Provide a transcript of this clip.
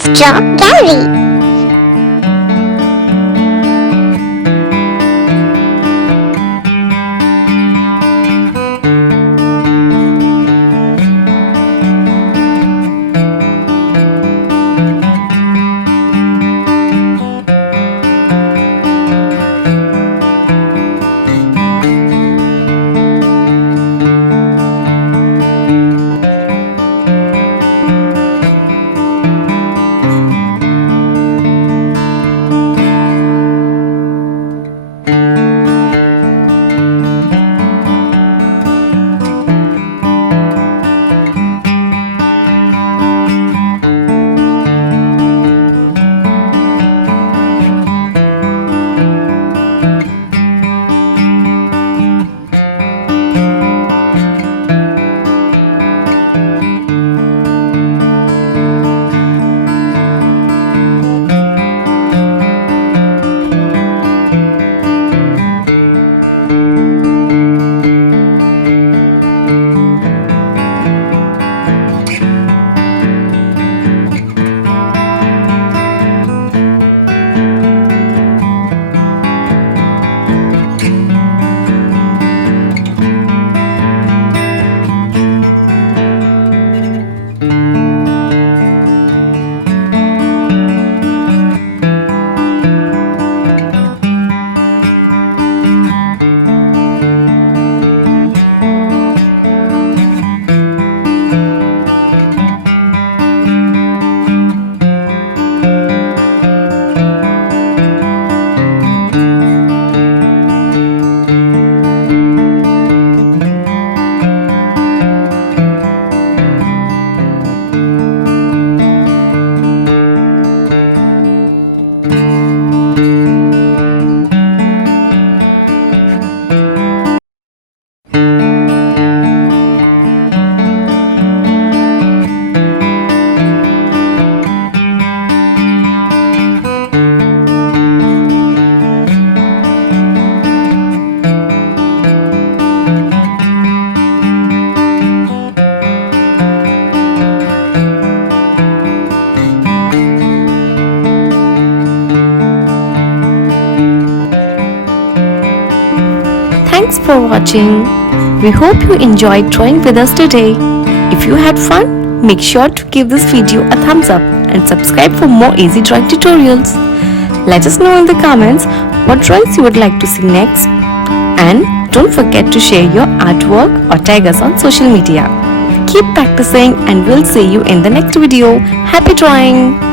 Kidz Draw Gallery. Thanks for watching. We hope you enjoyed drawing with us today. If you had fun, make sure to give this video a thumbs up and subscribe for more easy drawing tutorials. Let us know in the comments what drawings you would like to see next. And don't forget to share your artwork or tag us on social media. Keep practicing and we'll see you in the next video. Happy drawing!